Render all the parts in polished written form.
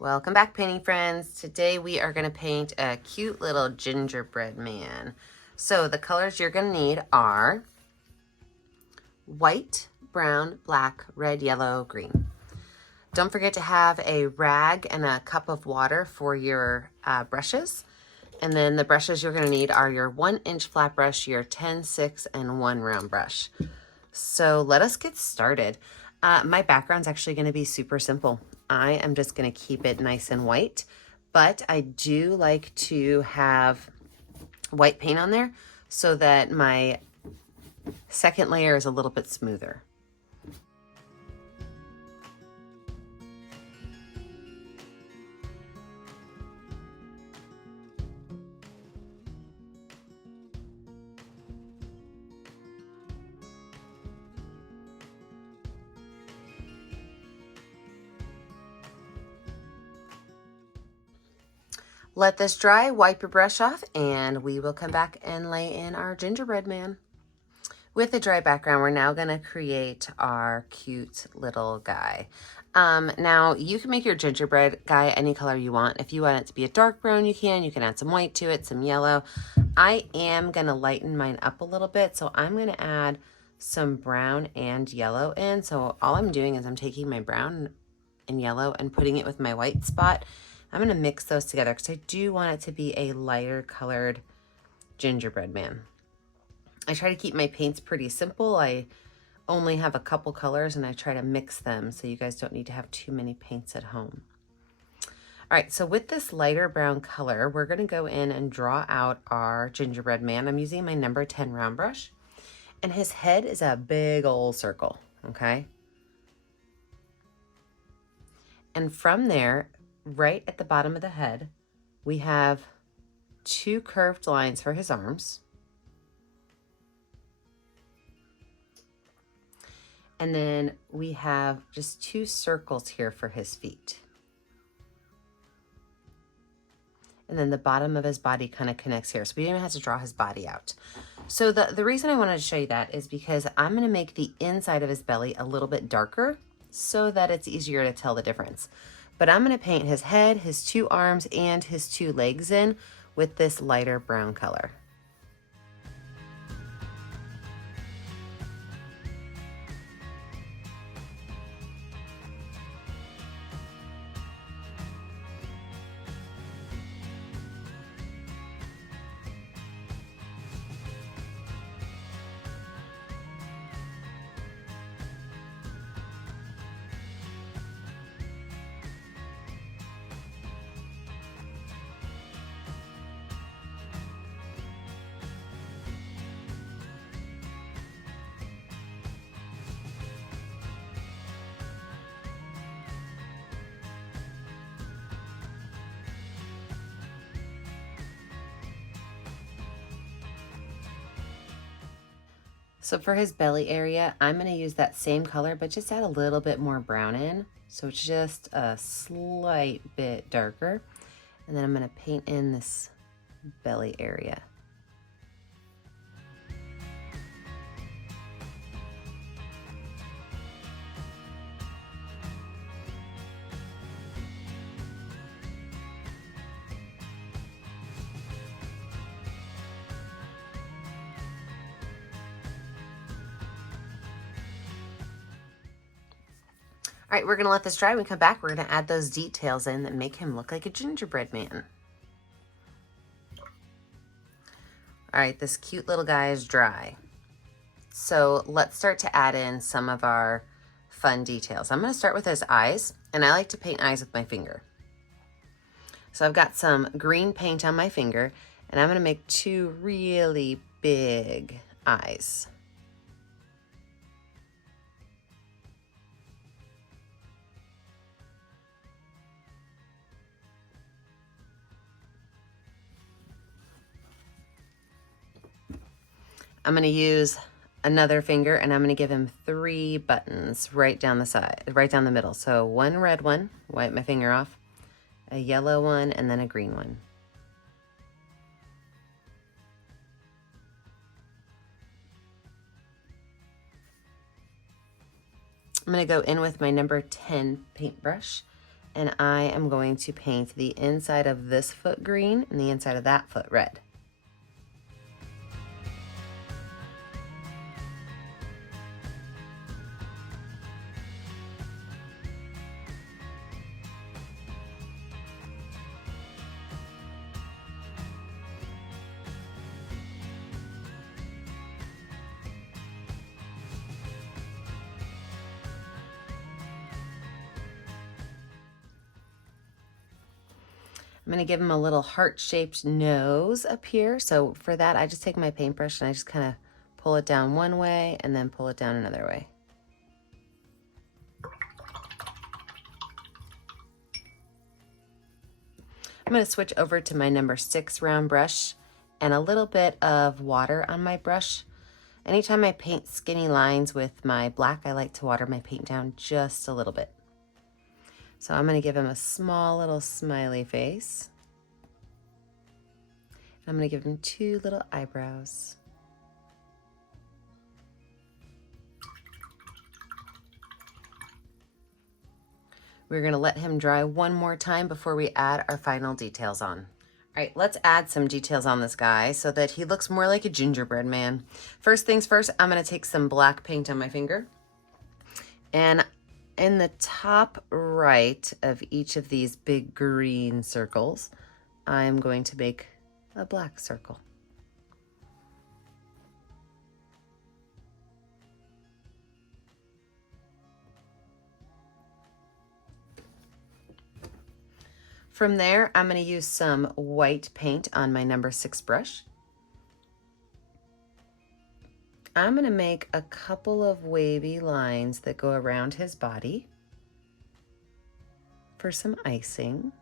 Welcome back, painting friends. Today we are going to paint a cute little gingerbread man. So the colors you're going to need are white, brown, black, red, yellow, green. Don't forget to have a rag and a cup of water for your brushes. And then the brushes you're going to need are your 1-inch flat brush, your 10, 6, and 1 round brush. So let us get started. My background's actually going to be super simple. I am just going to keep it nice and white, but I do like to have white paint on there so that my second layer is a little bit smoother. Let this dry, wipe your brush off, and we will come back and lay in our gingerbread man. With the dry background, we're now gonna create our cute little guy. Now, you can make your gingerbread guy any color you want. If you want it to be a dark brown, you can. You can add some white to it, some yellow. I am gonna lighten mine up a little bit, so I'm gonna add some brown and yellow in. So all I'm doing is I'm taking my brown and yellow and putting it with my white spot. I'm going to mix those together because I do want it to be a lighter colored gingerbread man. I try to keep my paints pretty simple. I only have a couple colors and I try to mix them so you guys don't need to have too many paints at home. All right, so with this lighter brown color, we're going to go in and draw out our gingerbread man. I'm using my number 10 round brush, and his head is a big old circle, okay? And from there, right at the bottom of the head, we have 2 curved lines for his arms. And then we have just 2 circles here for his feet. And then the bottom of his body kind of connects here. So we don't even have to draw his body out. So the reason I wanted to show you that is because I'm going to make the inside of his belly a little bit darker so that it's easier to tell the difference. But I'm going to paint his head, his 2 arms, and his 2 legs in with this lighter brown color. So for his belly area, I'm going to use that same color, but just add a little bit more brown in. So it's just a slight bit darker. And then I'm going to paint in this belly area. All right, we're gonna let this dry. When we come back, we're gonna add those details in that make him look like a gingerbread man. All right, this cute little guy is dry. So let's start to add in some of our fun details. I'm gonna start with his eyes, and I like to paint eyes with my finger. So I've got some green paint on my finger, and I'm gonna make 2 really big eyes. I'm going to use another finger and I'm going to give him 3 buttons right down the side, right down the middle. So 1 red one, wipe my finger off, a yellow one, and then a green one. I'm going to go in with my number 10 paintbrush And I am going to paint the inside of this foot green and the inside of that foot red. I'm going to give him a little heart-shaped nose up here. So for that, I just take my paintbrush and I just kind of pull it down one way and then pull it down another way. I'm going to switch over to my number 6 round brush and a little bit of water on my brush. Anytime I paint skinny lines with my black, I like to water my paint down just a little bit. So I'm going to give him a small little smiley face. I'm going to give him 2 little eyebrows. We're going to let him dry one more time before we add our final details on. All right, let's add some details on this guy so that he looks more like a gingerbread man. First things first, I'm going to take some black paint on my finger. And in the top right of each of these big green circles, I'm going to make a black circle. From there, I'm going to use some white paint on my number 6 brush. I'm going to make a couple of wavy lines that go around his body for some icing.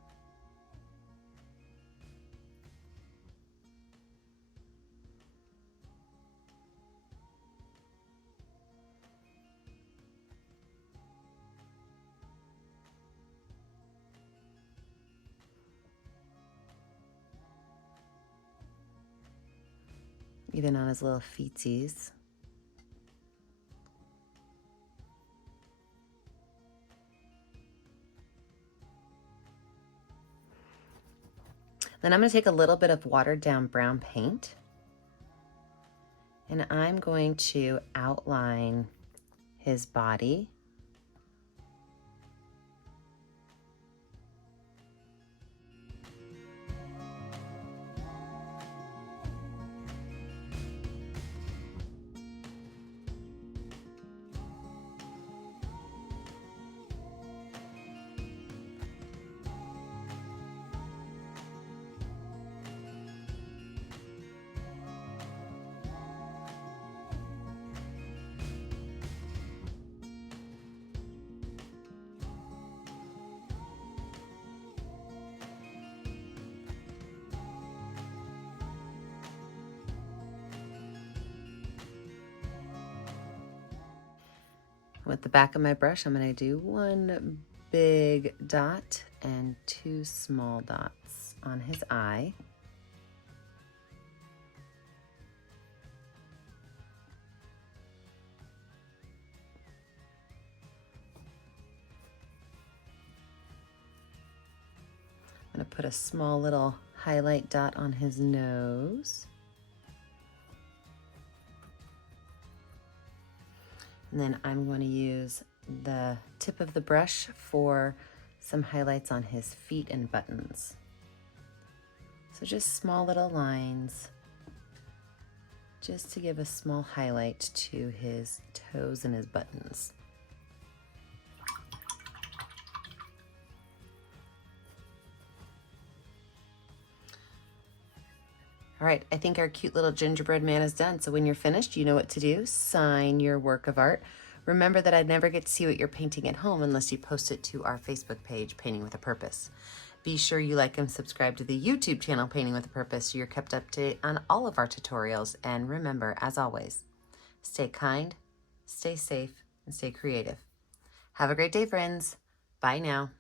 Even on his little feetsies. Then I'm going to take a little bit of watered down brown paint and I'm going to outline his body. With the back of my brush, I'm going to do 1 big dot and 2 small dots on his eye. I'm going to put a small little highlight dot on his nose. And then I'm going to use the tip of the brush for some highlights on his feet and buttons. So just small little lines, just to give a small highlight to his toes and his buttons. All right, I think our cute little gingerbread man is done. So when you're finished, you know what to do. Sign your work of art. Remember that I'd never get to see what you're painting at home unless you post it to our Facebook page, Painting with a Purpose. Be sure you like and subscribe to the YouTube channel, Painting with a Purpose, so you're kept up to date on all of our tutorials. And remember, as always, stay kind, stay safe, and stay creative. Have a great day, friends. Bye now.